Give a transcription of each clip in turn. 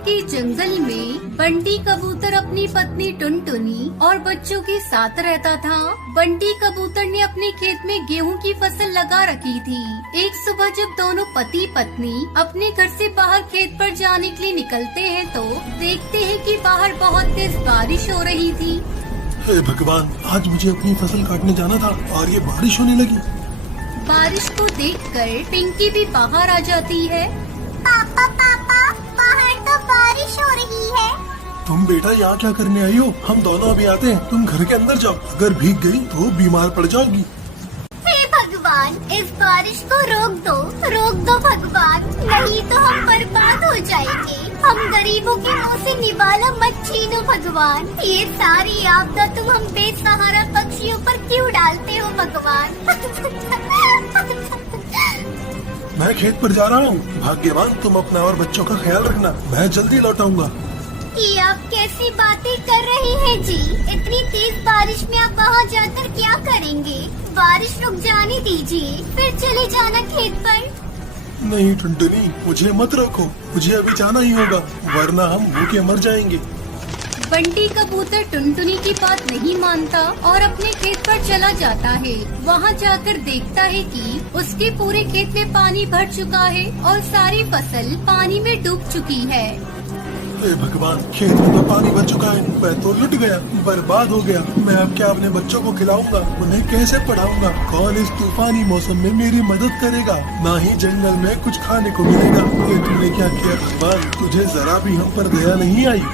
के जंगल में बंटी कबूतर अपनी पत्नी टुनटुनी और बच्चों के साथ रहता था। बंटी कबूतर ने अपने खेत में गेहूं की फसल लगा रखी थी। एक सुबह जब दोनों पति पत्नी अपने घर से बाहर खेत पर जाने के लिए निकलते हैं तो देखते हैं कि बाहर बहुत तेज बारिश हो रही थी। हे भगवान, आज मुझे अपनी फसल काटने जाना था और ये बारिश होने लगी। बारिश को देखकर पिंकी भी बाहर आ जाती है। पापा बाहर तो बारिश हो रही है। तुम बेटा यहाँ क्या करने आई हो? हम दोनों अभी आते हैं, तुम घर के अंदर जाओ। अगर भीग गई तो बीमार पड़ जाओगी। हे भगवान, इस बारिश को रोक दो भगवान, नहीं तो हम बर्बाद हो जाएंगे। हम गरीबों के मुंह से निवाला मत छीनो भगवान। ये सारी आपदा तुम हम बेसहारा पक्षियों पर क्यों डालते हो भगवान? मैं खेत पर जा रहा हूँ। भाग्यवान तुम अपना और बच्चों का ख्याल रखना। मैं जल्दी लौट आऊंगा। ये आप कैसी बातें कर रहे हैं जी? इतनी तेज बारिश में आप वहाँ जाकर क्या करेंगे? बारिश रुक जाने दीजिए, फिर चले जाना खेत पर। नहीं टुनटुनी, मुझे मत रोको। मुझे अभी जाना ही होगा, वरना हम भूखे मर जाएंगे। बंटी कबूतर टुनटुनी की बात नहीं मानता और अपने खेत पर चला जाता है। वहाँ जाकर देखता है कि उसके पूरे खेत में पानी भर चुका है और सारी फसल पानी में डूब चुकी है। हे भगवान, खेत में तो पानी भर चुका है। मैं तो लुट गया, बर्बाद हो गया। मैं अब क्या अपने बच्चों को खिलाऊंगा? उन्हें कैसे पढ़ाऊंगा? कौन इस तूफानी मौसम में मेरी मदद करेगा? ना ही जंगल में कुछ खाने को मिलेगा। ये तूने क्या किया भगवान? तुझे जरा भी हम पर दया नहीं आई।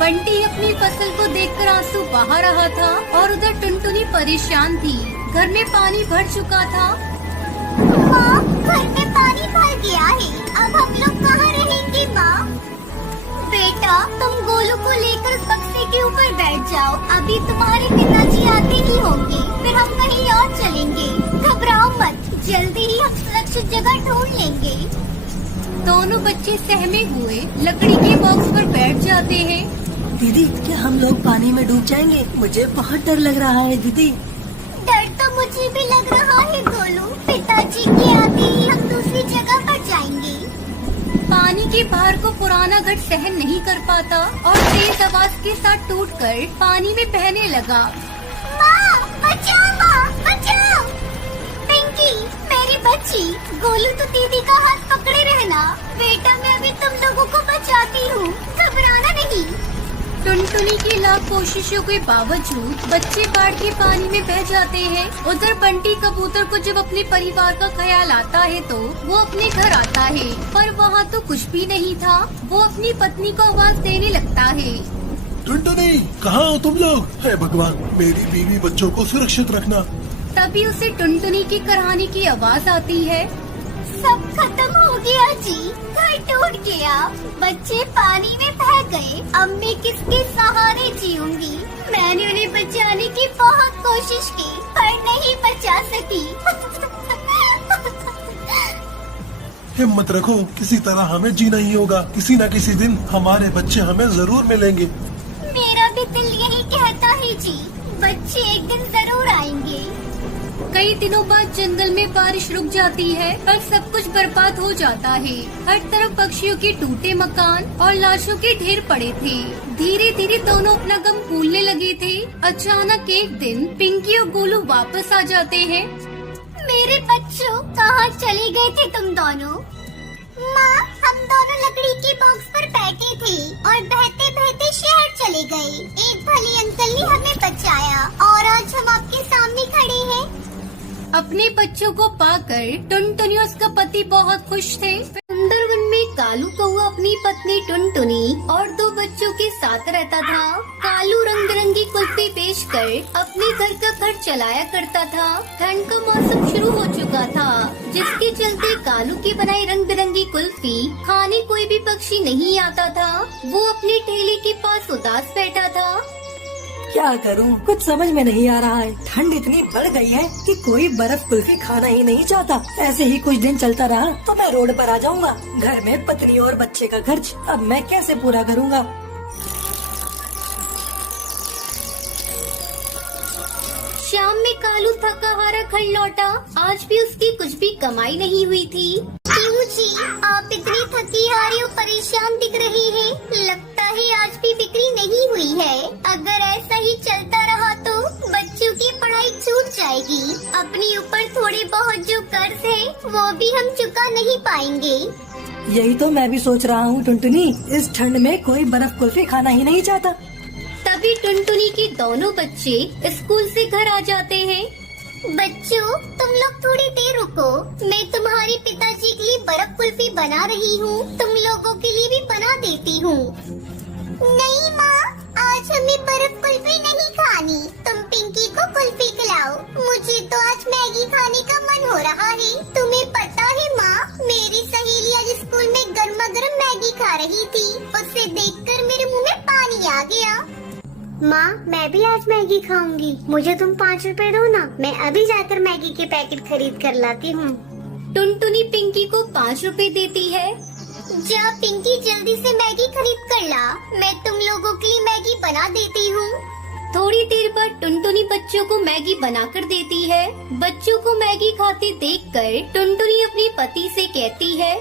बंटी अपनी फसल को देखकर आंसू बहा रहा था और उधर टुनटुनी परेशान थी। घर में पानी भर चुका था। माँ, घर में पानी भर गया है। अब हम लोग कहाँ रहेंगे माँ? बेटा, तुम गोलू को लेकर उस बक्से के ऊपर बैठ जाओ। अभी तुम्हारे पिताजी आते ही होंगे, फिर हम कहीं और चलेंगे। घबराओ मत, जल्दी ही हम सुरक्षित जगह ढूंढ लेंगे। दोनों बच्चे सहमे हुए लकड़ी के बॉक्स पर बैठ जाते हैं। दीदी, क्या हम लोग पानी में डूब जाएंगे? मुझे बहुत डर लग रहा है दीदी। डर तो मुझे भी लग रहा है गोलू। पिताजी के आते ही हम दूसरी जगह पर जाएंगे। पानी के भार को पुराना घर सहन नहीं कर पाता और तेज आवाज के साथ टूटकर पानी में बहने लगा। माँ, बचाओ, पिंकी, मेरी बच्ची। गोलू तो दीदी का हाथ पकड़े रहना। बेटा, मैं अभी तुम लोगों को बचाती हूँ, घबराना नहीं। टुनटुनी की लाख कोशिशों के बावजूद बच्चे बाढ़ के पानी में बह जाते हैं। उधर बंटी कबूतर को जब अपने परिवार का ख्याल आता है तो वो अपने घर आता है, पर वहाँ तो कुछ भी नहीं था। वो अपनी पत्नी को आवाज देने लगता है। टुनटुनी, कहाँ हो तुम लोग? हे भगवान, मेरी बीवी बच्चों को सुरक्षित रखना। तभी उसे टुनटुनी की कराहने की आवाज आती है। सब खत्म हो गया जी, घर टूट गया, बच्चे पानी में बह गए। अब मैं किसके सहारे जीऊंगी? मैंने उन्हें बचाने की बहुत कोशिश की, पर नहीं बचा सकी। हिम्मत रखो, किसी तरह हमें जीना ही होगा। किसी न किसी दिन हमारे बच्चे हमें जरूर मिलेंगे। मेरा भी दिल यही कहता है जी, बच्चे एक दिन जरूर आएंगे। कई दिनों बाद जंगल में बारिश रुक जाती है पर सब कुछ बर्बाद हो जाता है। हर तरफ पक्षियों के टूटे मकान और लाशों के ढेर पड़े थे। धीरे धीरे दोनों अपना गम भूलने लगे थे। अचानक एक दिन पिंकी और गोलू वापस आ जाते हैं। मेरे बच्चों, कहाँ चले गए थे तुम दोनों? माँ, हम दोनों लकड़ी के बॉक्स पर बैठे थे और बहते बहते शहर चले गए। एक भले अंकल ने हमें बचाया और आज हम आपके सामने खड़े हैं। अपने बच्चों को पाकर टुनटुनी और उसका पति बहुत खुश थे। सुंदरवन में कालू कौआ अपनी पत्नी टुनटुनी और 2 बच्चों के साथ रहता था। कालू रंग बिरंगी कुल्फी बेचकर अपने घर का खर्च चलाया करता था। ठंड का मौसम शुरू हो चुका था, जिसके चलते कालू की बनाई रंग बिरंगी कुल्फी खाने कोई भी पक्षी नहीं आता था। वो अपनी ठेले के पास उदास बैठा था। क्या करूं, कुछ समझ में नहीं आ रहा है। ठंड इतनी बढ़ गई है कि कोई बर्फ कुल्फी खाना ही नहीं चाहता। ऐसे ही कुछ दिन चलता रहा तो मैं रोड पर आ जाऊंगा। घर में पत्नी और बच्चे का खर्च अब मैं कैसे पूरा करूंगा? शाम में कालू थका हारा घर लौटा। आज भी उसकी कुछ भी कमाई नहीं हुई थी। क्यों जी, आप इतनी थकी हारी और परेशान दिख रही हैं। लगता है आज भी बिक्री नहीं हुई है। अगर ऐसा ही चलता रहा तो बच्चों की पढ़ाई छूट जाएगी। अपने ऊपर थोड़े बहुत जो कर्ज है वो भी हम चुका नहीं पाएंगे। यही तो मैं भी सोच रहा हूँ टुनटुनी, इस ठंड में कोई बर्फ कुल्फी खाना ही नहीं चाहता। तभी टुनटुनी के दोनों बच्चे स्कूल से घर आ जाते हैं। बच्चों, तुम लोग थोड़ी देर रुको, मैं तुम्हारे पिताजी के लिए बर्फ कुल्फी बना रही हूँ। तुम लोगों के लिए भी बना देती हूँ। नहीं माँ, आज हमें बर्फ कुल्फी नहीं खानी। तुम पिंकी को कुल्फी खिलाओ। मुझे तो आज मैगी खाने का मन हो रहा है। तुम्हें पता है माँ, मेरी सहेली आज स्कूल में गर्मा गर्म मैगी खा रही थी। उसे देखकर मेरे मुँह में पानी आ गया। माँ, मैं भी आज मैगी खाऊंगी। मुझे तुम 5 रुपए दो ना, मैं अभी जाकर मैगी के पैकेट खरीद कर लाती हूँ। टुनटुनी पिंकी को 5 रुपए देती है। जा पिंकी, जल्दी से मैगी खरीद कर ला। मैं तुम लोगों के लिए मैगी बना देती हूँ। थोड़ी देर बाद टुनटुनी बच्चों को मैगी बनाकर देती है। बच्चों को मैगी खाते देखकर टुनटुनी अपने पति से कहती है,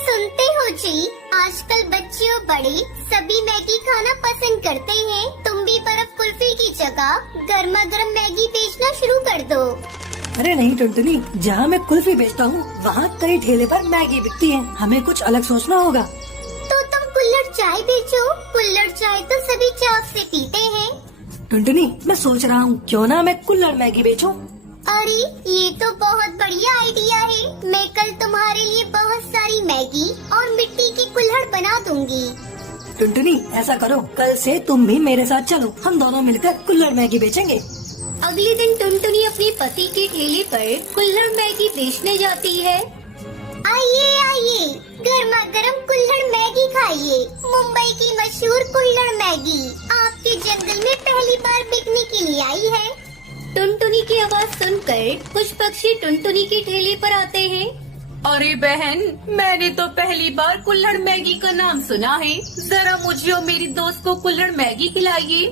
सुनते हो जी, आजकल बच्चे और बड़े सभी मैगी खाना पसंद करते हैं। तुम भी बर्फ कुल्फी की जगह गर्मा गर्म मैगी बेचना शुरू कर दो। अरे नहीं टुनटुनी, जहाँ मैं कुल्फी बेचता हूँ वहाँ कई ठेले पर मैगी बिकती है। हमें कुछ अलग सोचना होगा। तो तुम कुल्हड़ चाय बेचो। कुल्हड़ चाय तो सभी चाव से पीते हैं। टुनटुनी, मैं सोच रहा हूँ क्यों ना मैं कुल्हड़ मैगी बेचूं। अरे ये तो बहुत बढ़िया आइडिया है। मैं कल तुम्हारे लिए बहुत सारी मैगी और मिट्टी की कुल्हड़ बना दूंगी। टुनटुनी, ऐसा करो, कल से तुम भी मेरे साथ चलो, हम दोनों मिलकर कुल्हड़ मैगी बेचेंगे। अगले दिन टुनटुनी अपने पति के ठेले पर कुल्हड़ मैगी बेचने जाती है। आइए आइए, गर्मा गर्म कुल्हड़ मैगी खाइए। मुंबई की मशहूर कुल्हड़ मैगी आपके जंगल में पहली बार बिकने के लिए आई है। टुनटुनी की आवाज सुनकर कुछ पक्षी टुनटुनी के ठेले पर आते हैं। अरे बहन, मैंने तो पहली बार कुल्हड़ मैगी का नाम सुना है। जरा मुझे और मेरी दोस्त को कुल्हड़ मैगी खिलाइए।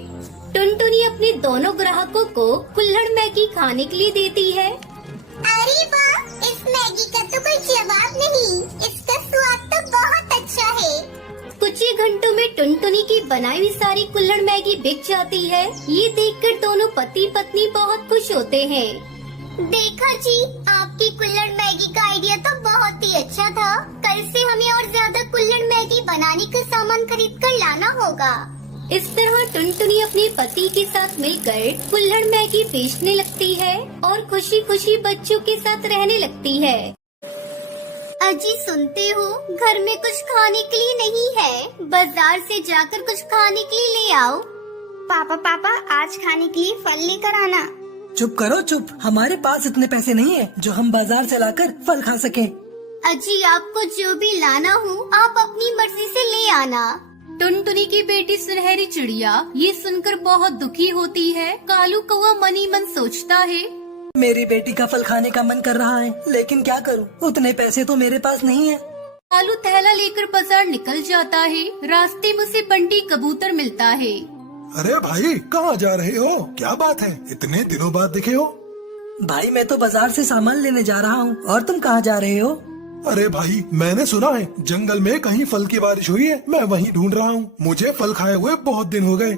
टुनटुनी अपने दोनों ग्राहकों को कुल्हड़ मैगी खाने के लिए देती है। अरे वाह, इस मैगी का तो कोई जवाब नहीं। इसका स्वाद तो बहुत अच्छा है। कुछ ही घंटों में टुनटुनी की बनाई हुई सारी कुल्हड़ मैगी बिक जाती है। ये देखकर दोनों पति पत्नी बहुत खुश होते हैं। देखा जी, आपकी कुल्हड़ मैगी का आइडिया तो बहुत ही अच्छा था। कल से हमें और ज्यादा कुल्हड़ मैगी बनाने का सामान खरीद कर लाना होगा। इस तरह टुनटुनी अपने पति के साथ मिलकर कुल्हड़ मैगी बेचने लगती है और खुशी खुशी बच्चों के साथ रहने लगती है। अजी सुनते हो, घर में कुछ खाने के लिए नहीं है। बाजार से जाकर कुछ खाने के लिए ले आओ। पापा, आज खाने के लिए फल लेकर आना। चुप करो चुप, हमारे पास इतने पैसे नहीं है जो हम बाजार से लाकर फल खा सके। अजी, आपको जो भी लाना हो आप अपनी मर्जी से ले आना। टुनटुनी की बेटी सुनहरी चिड़िया ये सुनकर बहुत दुखी होती है। कालू कौवा मन ही मन सोचता है, मेरी बेटी का फल खाने का मन कर रहा है, लेकिन क्या करूं, उतने पैसे तो मेरे पास नहीं है। कालू थैला लेकर बाजार निकल जाता है। रास्ते में उसे बंटी कबूतर मिलता है। अरे भाई, कहाँ जा रहे हो? क्या बात है, इतने दिनों बाद दिखे हो? भाई मैं तो बाजार से सामान लेने जा रहा हूँ, और तुम कहाँ जा रहे हो? अरे भाई, मैंने सुना है जंगल में कहीं फल की बारिश हुई है। मैं वहीं ढूंढ रहा हूँ। मुझे फल खाए हुए बहुत दिन हो गए।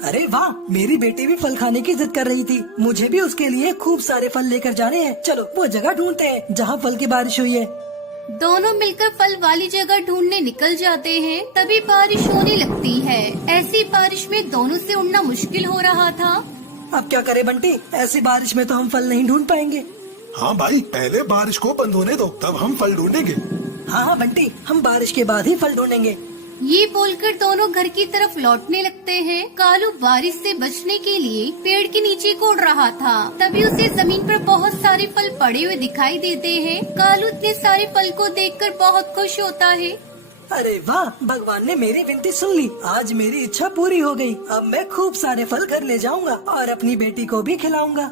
अरे वाह, मेरी बेटी भी फल खाने की जिद कर रही थी। मुझे भी उसके लिए खूब सारे फल लेकर जाने हैं। चलो वो जगह ढूंढते हैं जहाँ फल की बारिश हुई है। दोनों मिलकर फल वाली जगह ढूंढने निकल जाते हैं। तभी बारिश होने लगती है। ऐसी बारिश में दोनों से उड़ना मुश्किल हो रहा था। अब क्या करे बंटी, ऐसी बारिश में तो हम फल नहीं ढूंढ पाएंगे। हाँ भाई, पहले बारिश को बंद होने दो, तब हम फल ढूंढेंगे। हाँ बंटी, हम बारिश के बाद ही फल ढूंढेंगे। ये बोलकर दोनों घर की तरफ लौटने लगते हैं। कालू बारिश से बचने के लिए पेड़ के नीचे को उड़ रहा था। तभी उसे जमीन पर बहुत सारे फल पड़े हुए दिखाई देते हैं। कालू इतने सारे फल को देखकर बहुत खुश होता है। अरे वाह, भगवान ने मेरी विनती सुन ली। आज मेरी इच्छा पूरी हो गई। अब मैं खूब सारे फल घर ले जाऊंगा और अपनी बेटी को भी खिलाऊंगा।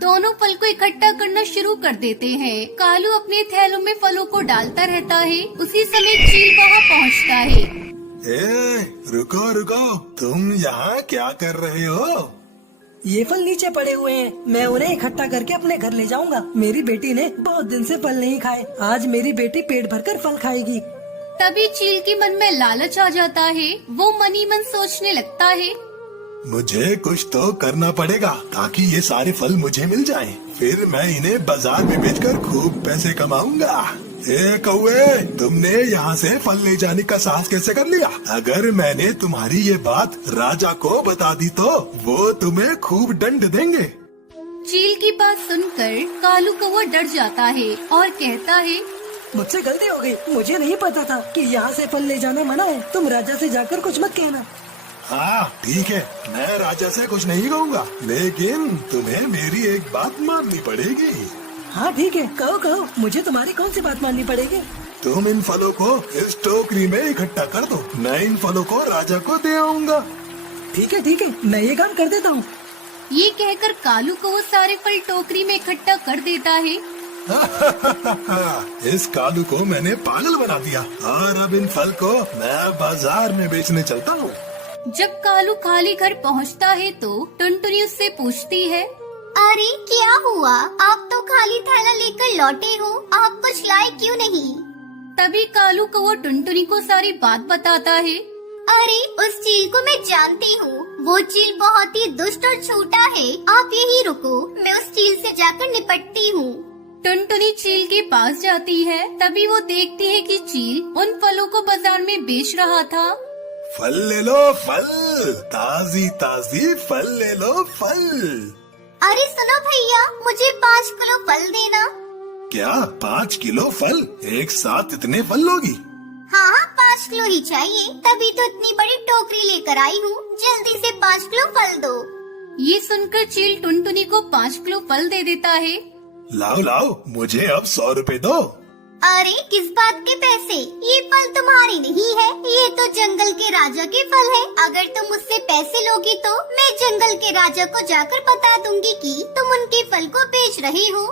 दोनों फल को इकट्ठा करना शुरू कर देते हैं। कालू अपने थैलों में फलों को डालता रहता है। उसी समय चील वहाँ पहुँचता है। रुको रुको, तुम यहाँ क्या कर रहे हो? ये फल नीचे पड़े हुए हैं, मैं उन्हें इकट्ठा करके अपने घर ले जाऊंगा। मेरी बेटी ने बहुत दिन से फल नहीं खाए, आज मेरी बेटी पेट भरकर फल खाएगी। तभी चील के मन में लालच आ जाता है। वो मन ही मन सोचने लगता है, मुझे कुछ तो करना पड़ेगा ताकि ये सारे फल मुझे मिल जाएं। फिर मैं इन्हें बाजार में बेचकर खूब पैसे कमाऊंगा। ए कौवे, तुमने यहाँ से फल ले जाने का साहस कैसे कर लिया? अगर मैंने तुम्हारी ये बात राजा को बता दी तो वो तुम्हें खूब दंड देंगे। चील की बात सुनकर कालू कौवा डर जाता है और कहता है, मुझसे गलती हो गई, मुझे नहीं पता था कि यहाँ से फल ले जाना मना है। तुम राजा से जाकर कुछ मत कहना। हाँ ठीक है, मैं राजा से कुछ नहीं कहूँगा, लेकिन तुम्हें मेरी एक बात माननी पड़ेगी। हाँ ठीक है, कहो कहो, मुझे तुम्हारी कौन सी बात माननी पड़ेगी? तुम इन फलों को इस टोकरी में इकट्ठा कर दो, मैं इन फलों को राजा को दे आऊँगा। ठीक है, मैं ये काम कर देता हूँ। ये कहकर कालू को वो सारे फल टोकरी में इकट्ठा कर देता है। इस कालू को मैंने पागल बना दिया और अब इन फल को मैं बाजार में बेचने चलता हूँ। जब कालू खाली घर पहुँचता है तो टुनटुनी उससे पूछती है, अरे क्या हुआ? आप तो खाली थैला लेकर लौटे हो, आप कुछ लाए क्यों नहीं? तभी कालू को वो टुनटुनी को सारी बात बताता है। अरे उस चील को मैं जानती हूँ, वो चील बहुत ही दुष्ट और छोटा है। आप यहीं रुको, मैं उस चील से जाकर निपटती हूँ। टुनटुनी चील के पास जाती है। तभी वो देखती है कि चील उन फलों को बाजार में बेच रहा था। फल ले लो, फल ताजी ताजी फल ले लो, फल। अरे सुनो भैया, मुझे 5 किलो फल देना। क्या 5 किलो फल? एक साथ इतने फल लोगी? हाँ 5 किलो ही चाहिए, तभी तो इतनी बड़ी टोकरी लेकर आई हूँ। जल्दी से 5 किलो फल दो। ये सुनकर चील टुनटुनी को 5 किलो फल दे देता है। लाओ लाओ, मुझे अब 100 रुपए दो। अरे किस बात के पैसे? ये फल तुम्हारी नहीं है, ये तो जंगल के राजा के फल है। अगर तुम मुझसे पैसे लोगी तो मैं जंगल के राजा को जाकर बता दूंगी कि तुम उनके फल को बेच रहे हो।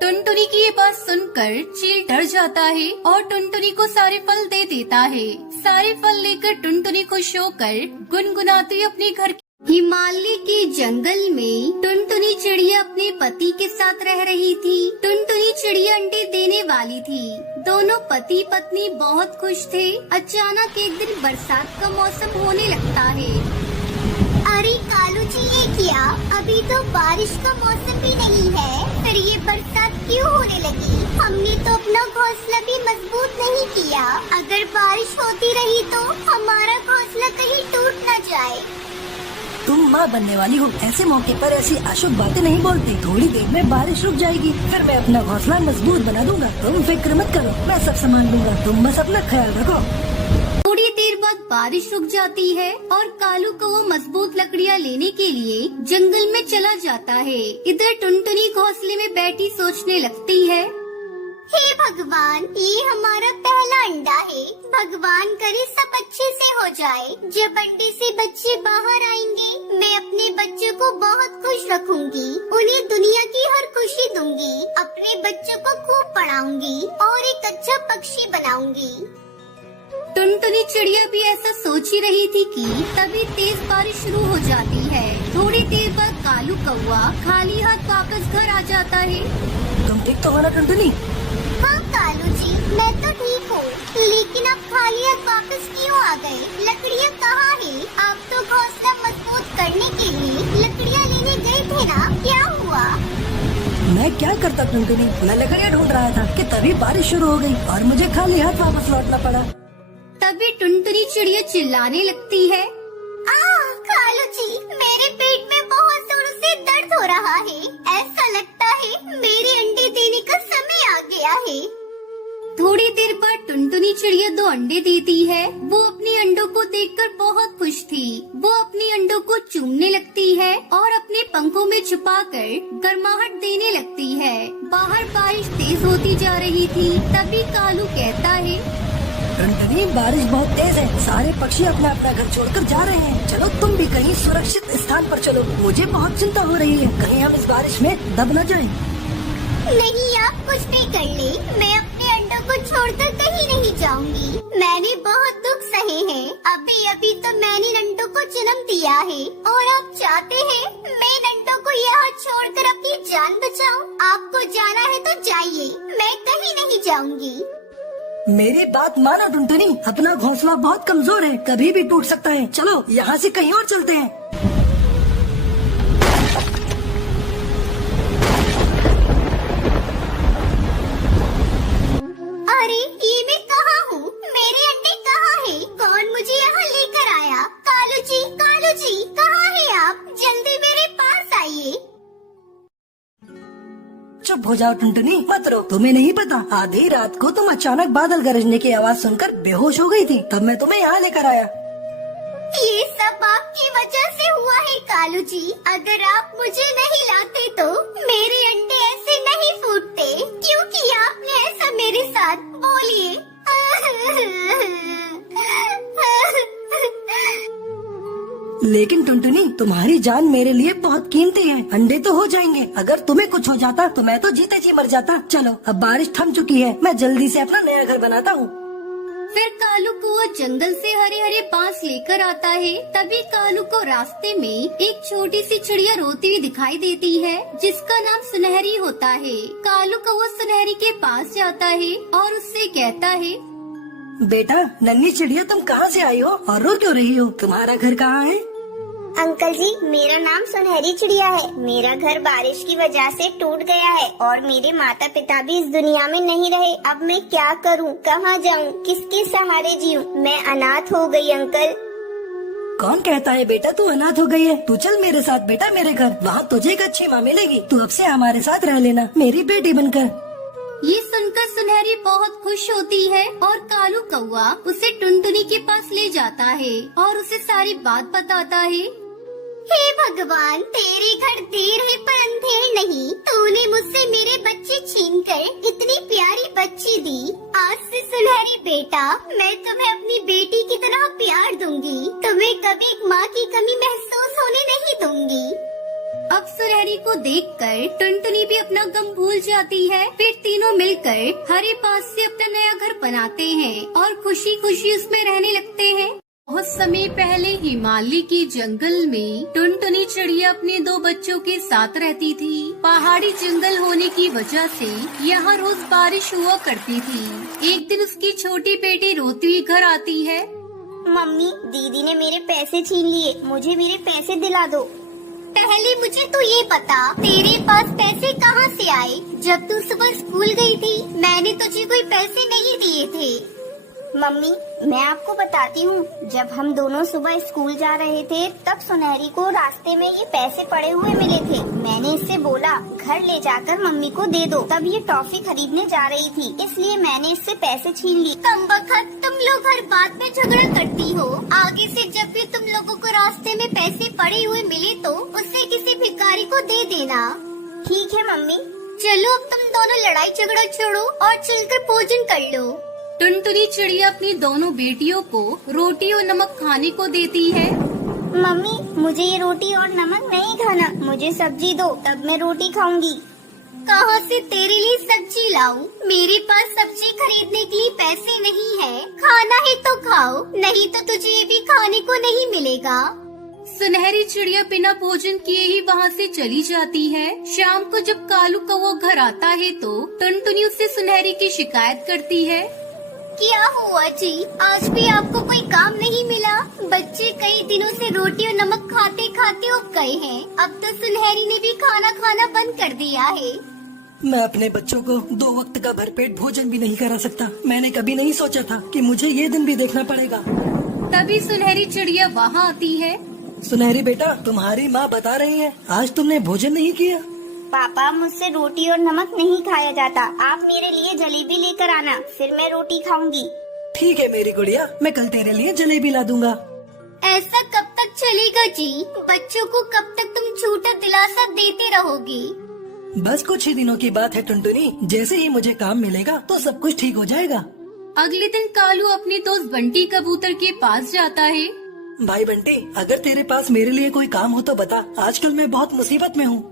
टुनटुनी की ये बात सुनकर चील डर जाता है और टुनटुनी को सारे फल दे देता है। सारे फल लेकर टुनटुनी खुश होकर गुनगुनाती हुई अपने घर हिमालय के जंगल में टुनटुनी चिड़िया अपने पति के साथ रह रही थी। टुनटुनी चिड़िया अंडे देने वाली थी। दोनों पति पत्नी बहुत खुश थे। अचानक एक दिन बरसात का मौसम होने लगता है। अरे कालू जी, ये क्या? अभी तो बारिश का मौसम भी नहीं है, फिर ये बरसात क्यों होने लगी? हमने तो अपना घोंसला भी मजबूत नहीं किया। अगर बारिश होती रही तो हमारा घोंसला कहीं टूट न जाए। तुम माँ बनने वाली हो, ऐसे मौके पर ऐसी अशुभ बातें नहीं बोलती। थोड़ी देर में बारिश रुक जाएगी, फिर मैं अपना घोंसला मजबूत बना दूंगा। तुम फिक्र मत करो, मैं सब संभाल लूंगा, तुम बस अपना ख्याल रखो। थोड़ी देर बाद बारिश रुक जाती है और कालू को वो मजबूत लकड़ियाँ लेने के लिए जंगल में चला जाता है। इधर टुनटुनी घोंसले में बैठी सोचने लगती है, हे भगवान, ये हमारा पहला अंडा है। भगवान करे सब अच्छे से हो जाए। जब अंडे से बच्चे बाहर आएंगे, मैं अपने बच्चों को बहुत खुश रखूंगी। उन्हें दुनिया की हर खुशी दूंगी। अपने बच्चों को खूब पढ़ाऊंगी और एक अच्छा पक्षी बनाऊंगी। टुनटुनी चिड़िया भी ऐसा सोच ही रही थी कि तभी तेज बारिश शुरू हो जाती है। थोड़ी देर बाद कालू कौवा खाली हाथ वापस घर आ जाता है। तुम ठीक तो हो ना टुनटुनी? हाँ कालू जी, मैं तो ठीक हूँ, लेकिन आप खाली हाथ वापस क्यों आ गए? लकड़ियाँ कहाँ हैं? आप तो घोंसला मजबूत करने के लिए लकड़ियाँ लेने गए थे ना, क्या हुआ? मैं क्या करता टुनटुनी, मैं लकड़ियाँ ढूंढ रहा था कि तभी बारिश शुरू हो गई और मुझे खाली हाथ वापस लौटना पड़ा। तभी टुनटुनी चिड़िया चिल्लाने लगती है, कालू जी, मेरे पेट में बहुत जोरों से दर्द हो रहा है। ऐसा लगता है मेरे अंडे देने का समय आ गया है। थोड़ी देर बाद टुनटुनी चिड़िया 2 अंडे देती है। वो अपने अंडों को देखकर बहुत खुश थी। वो अपने अंडों को चूमने लगती है और अपने पंखों में छुपाकर गर्माहट देने लगती है। बाहर बारिश तेज होती जा रही थी। तभी कालू कहता है, टुनटुनी, बारिश बहुत तेज है, सारे पक्षी अपना अपना घर छोड़कर जा रहे हैं। चलो तुम भी कहीं सुरक्षित स्थान पर चलो, मुझे बहुत चिंता हो रही है, कहीं हम इस बारिश में दब न जाएं। नहीं, आप कुछ भी कर ले, मैं अपने अंडों को छोड़कर कहीं नहीं जाऊंगी। मैंने बहुत दुख सहे हैं। अभी अभी तो मैंने अंडों को जन्म दिया है और आप चाहते हैं मैं जान बचाऊं? आपको जाना है तो जाइए, मैं कहीं नहीं जाऊंगी। मेरी बात मानो टुनटुनी, अपना घोंसला बहुत कमजोर है, कभी भी टूट सकता है। चलो यहाँ से कहीं और चलते हैं। अरे ये मैं कहाँ हूँ? मेरे अंडे कहाँ हैं? कौन मुझे यहाँ लेकर आया? कालू जी कहाँ है आप? जल्दी मेरे पास आइए। चुप हो जाओ टुनटुनी, मत रो। तुम्हें नहीं पता, आधी रात को तुम अचानक बादल गरजने की आवाज सुनकर बेहोश हो गई थी, तब मैं तुम्हें यहाँ लेकर आया। ये सब आपकी वजह से हुआ है कालू जी। अगर आप मुझे नहीं लाते तो मेरे अंडे ऐसे नहीं फूटते। क्यों किया आपने ऐसा मेरे साथ? बोलिए। लेकिन टुनटुनी, तुम्हारी जान मेरे लिए बहुत कीमती है। अंडे तो हो जाएंगे, अगर तुम्हें कुछ हो जाता तो मैं तो जीते जी मर जाता। चलो अब बारिश थम चुकी है, मैं जल्दी से अपना नया घर बनाता हूँ। फिर कालू कौआ जंगल से हरे हरे बांस लेकर आता है। तभी कालू को रास्ते में एक छोटी सी चिड़िया रोती हुई दिखाई देती है, जिसका नाम सुनहरी होता है। कालू कौआ सुनहरी के पास जाता है और उससे कहता है, बेटा नन्ही चिड़िया, तुम कहाँ से आई हो और रो क्यों रही हो? तुम्हारा घर कहाँ है? अंकल जी, मेरा नाम सुनहरी चिड़िया है। मेरा घर बारिश की वजह से टूट गया है और मेरे माता पिता भी इस दुनिया में नहीं रहे। अब मैं क्या करूं? कहाँ जाऊं? किसके सहारे जीऊं? मैं अनाथ हो गई अंकल। कौन कहता है बेटा तू अनाथ हो गई है? तू चल मेरे साथ बेटा मेरे घर, वहाँ तुझे एक अच्छी माँ मिलेगी। तू अब से हमारे साथ रह लेना, मेरी बेटी बनकर। ये सुनकर सुनहरी बहुत खुश होती है और कालू कौआ उसे टुनटुनी के पास ले जाता है और उसे सारी बात बताता है। हे भगवान, तेरे घर देर है पर अंधेर नहीं। तूने मुझसे मेरे बच्चे छीनकर इतनी प्यारी बच्ची दी। आज से सुनहरी बेटा, मैं तुम्हें अपनी बेटी की तरह प्यार दूंगी। तुम्हें कभी एक माँ की कमी महसूस होने नहीं दूंगी। अब सुनहरी को देखकर टुनटुनी भी अपना गम भूल जाती है। फिर तीनों मिलकर हरे बांस से अपना नया घर बनाते हैं और खुशी खुशी उसमें रहने लगते हैं। बहुत समय पहले हिमालय के जंगल में टुनटुनी चिड़िया अपने 2 बच्चों के साथ रहती थी। पहाड़ी जंगल होने की वजह से यहाँ रोज बारिश हुआ करती थी। एक दिन उसकी छोटी बेटी रोती हुई घर आती है। मम्मी, दीदी ने मेरे पैसे छीन लिए, मुझे मेरे पैसे दिला दो। पहले मुझे तो ये बता, तेरे पास पैसे कहाँ से आए? जब तू सुबह स्कूल गई थी, मैंने तुझे कोई पैसे नहीं दिए थे। मम्मी, मैं आपको बताती हूँ, जब हम दोनों सुबह स्कूल जा रहे थे तब सुनहरी को रास्ते में ये पैसे पड़े हुए मिले थे। मैंने इससे बोला घर ले जाकर मम्मी को दे दो। तब ये टॉफी खरीदने जा रही थी, इसलिए मैंने इससे पैसे छीन लिए। कमबख्त, तुम लोग हर बात में झगड़ा करती हो। आगे से जब भी तुम लोगों को रास्ते में पैसे पड़े हुए मिले तो उससे किसी भिखारी को दे देना। ठीक है मम्मी। चलो अब तुम दोनों लड़ाई झगड़ा छोड़ो और चलकर भोजन कर लो। टुनटुनी चिड़िया अपनी दोनों बेटियों को रोटी और नमक खाने को देती है। मम्मी, मुझे ये रोटी और नमक नहीं खाना, मुझे सब्जी दो, तब मैं रोटी खाऊंगी। कहाँ से तेरे लिए सब्जी लाऊं? मेरे पास सब्जी खरीदने के लिए पैसे नहीं है। खाना है तो खाओ, नहीं तो तुझे ये भी खाने को नहीं मिलेगा। सुनहरी चिड़िया बिना भोजन किए ही वहाँ से चली जाती है। शाम को जब कालू कौवा घर आता है तो टुनटुनी उससे सुनहरी की शिकायत करती है। क्या हुआ जी, आज भी आपको कोई काम नहीं मिला? बच्चे कई दिनों से रोटी और नमक खाते खाते उब गए हैं। अब तो सुनहरी ने भी खाना खाना बंद कर दिया है। मैं अपने बच्चों को 2 वक्त का भरपेट भोजन भी नहीं करा सकता। मैंने कभी नहीं सोचा था कि मुझे ये दिन भी देखना पड़ेगा। तभी सुनहरी चिड़िया वहाँ आती है। सुनहरी बेटा, तुम्हारी माँ बता रही है आज तुमने भोजन नहीं किया। पापा, मुझसे रोटी और नमक नहीं खाया जाता। आप मेरे लिए जलेबी लेकर आना, फिर मैं रोटी खाऊंगी। ठीक है मेरी गुड़िया, मैं कल तेरे लिए जलेबी ला दूंगा। ऐसा कब तक चलेगा जी? बच्चों को कब तक तुम झूठा दिलासा देते रहोगी? बस कुछ ही दिनों की बात है टुनटुनी, जैसे ही मुझे काम मिलेगा तो सब कुछ ठीक हो जाएगा। अगले दिन कालू अपने दोस्त बंटी कबूतर के पास जाता है। भाई बंटी, अगर तेरे पास मेरे लिए कोई काम हो तो बता, आजकल मैं बहुत मुसीबत में हूँ।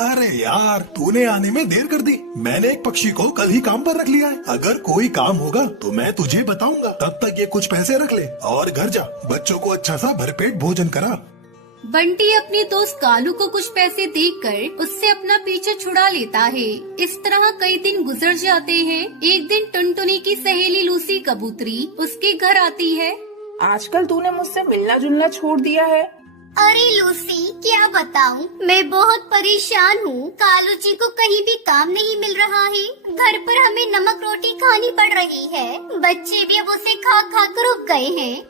अरे यार, तूने आने में देर कर दी। मैंने एक पक्षी को कल ही काम पर रख लिया है। अगर कोई काम होगा तो मैं तुझे बताऊंगा। तब तक ये कुछ पैसे रख ले और घर जा, बच्चों को अच्छा सा भरपेट भोजन करा। बंटी अपने दोस्त कालू को कुछ पैसे देकर उससे अपना पीछा छुड़ा लेता है। इस तरह कई दिन गुजर जाते हैं। एक दिन टुनटुनी की सहेली लूसी कबूतरी उसके घर आती है। आजकल तूने मुझसे मिलना जुलना छोड़ दिया है। अरे लूसी, क्या बताऊं, मैं बहुत परेशान हूँ। कालू जी को कहीं भी काम नहीं मिल रहा है। घर पर हमें नमक रोटी खानी पड़ रही है। बच्चे भी अब उसे खा खा कर उब गए हैं।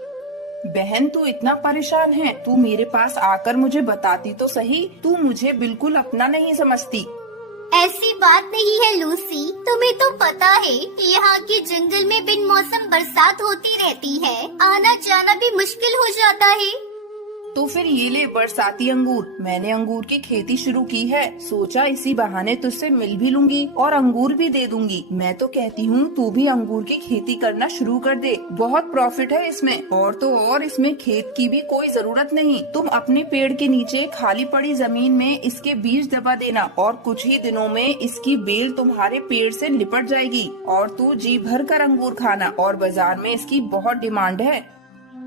बहन तू इतना परेशान है, तू मेरे पास आकर मुझे बताती तो सही। तू मुझे बिल्कुल अपना नहीं समझती। ऐसी बात नहीं है लूसी, तुम्हें तो पता है कि यहाँ के जंगल में बिन मौसम बरसात होती रहती है। आना जाना भी मुश्किल हो जाता है। तो फिर ये ले बरसाती अंगूर। मैंने अंगूर की खेती शुरू की है। सोचा इसी बहाने तुझसे मिल भी लूंगी और अंगूर भी दे दूंगी। मैं तो कहती हूँ तू भी अंगूर की खेती करना शुरू कर दे। बहुत प्रॉफिट है इसमें। और तो और इसमें खेत की भी कोई जरूरत नहीं। तुम अपने पेड़ के नीचे खाली पड़ी जमीन में इसके बीज दबा देना और कुछ ही दिनों में इसकी बेल तुम्हारे पेड़ से लिपट जाएगी और तू जी भर कर अंगूर खाना। और बाजार में इसकी बहुत डिमांड है।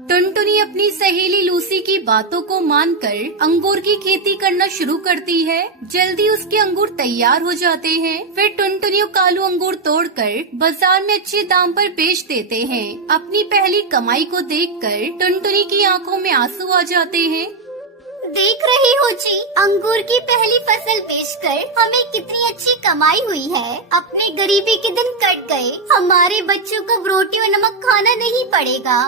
टुनटुनी अपनी सहेली लूसी की बातों को मानकर अंगूर की खेती करना शुरू करती है। जल्दी उसके अंगूर तैयार हो जाते हैं। फिर टुनटुनी और कालू अंगूर तोड़कर बाजार में अच्छे दाम पर बेच देते हैं। अपनी पहली कमाई को देखकर टुनटुनी की आंखों में आंसू आ जाते हैं। देख रहे हो जी, अंगूर की पहली फसल बेचकर हमें कितनी अच्छी कमाई हुई है। अपने गरीबी के दिन कट गए। हमारे बच्चों को रोटी और नमक खाना नहीं पड़ेगा।